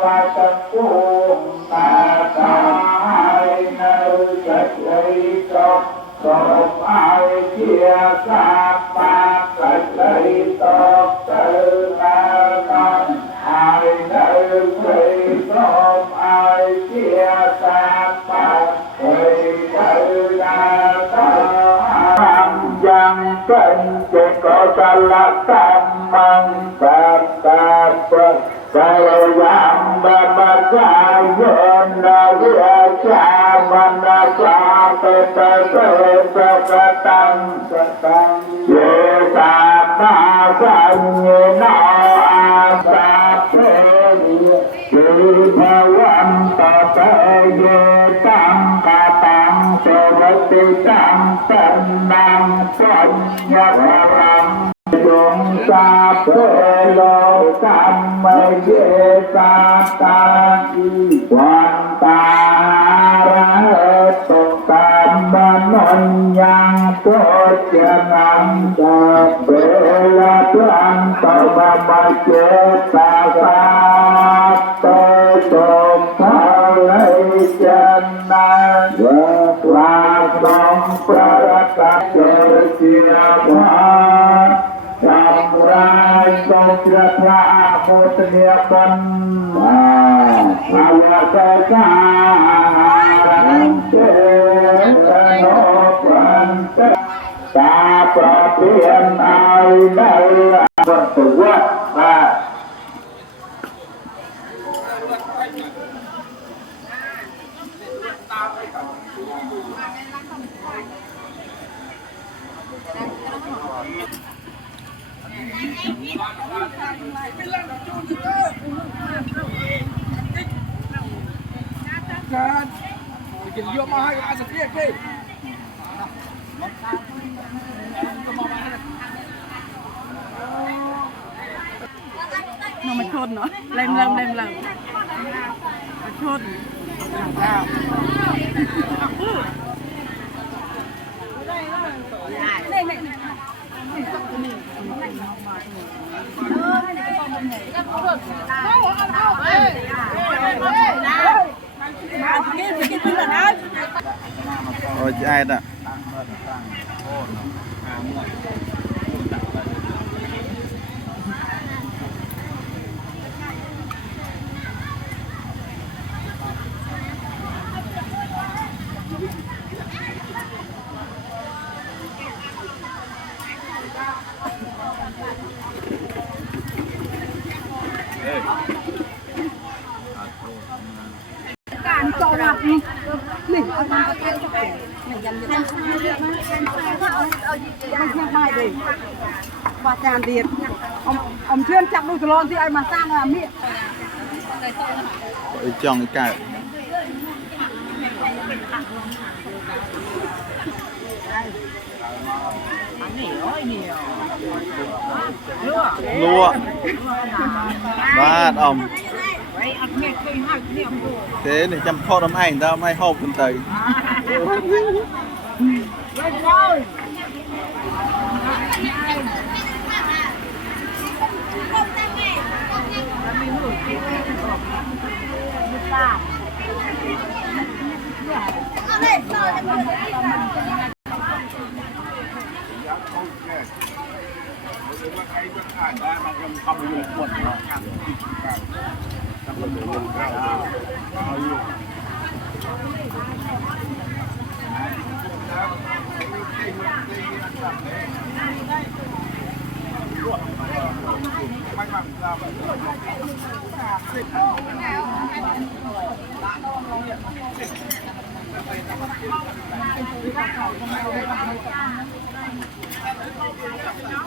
là tâm cuồng ta ai nơi cách lấy trong không ai chia xa ba cách lấy tóc tự là con ai nơi quay không ai chia xa ba quay tự là con dân kinh chỉ có ta là tâm mong ta ta Kalau yang berpercaya dia zaman sampai ketang kita bahasanya sampai dibawan terjadi tangkatan seperti tenang punya orang Chúng ta phê lô tâm mê dê ta ta quan ta ra hết tục tâm non nhang có chân ăn ta phê la toàn tàu mà chế ta ra tôi tục thao lấy chân na và lòng phá ta chơi chia hoa Sampai sosial putihkan awak sekarang senopan tak perhatian ada berbuat Kan, bikin dia mahal yang asal dia ke. Nó mà chôn nó, lem lem. Chôn. Ôi chị ai đó Cản cho là mình ở trong cái mình dành cho mình mai đi và tràn tiền ông chuyên chặt đôi lon thì ai mà sang là miệng chồng cái lúa bát ông thế này chăm phô đấm ảnh tao mai hộp bên tay Hãy subscribe cho kênh Ghiền Mì Gõ để không bỏ lỡ những video hấp dẫn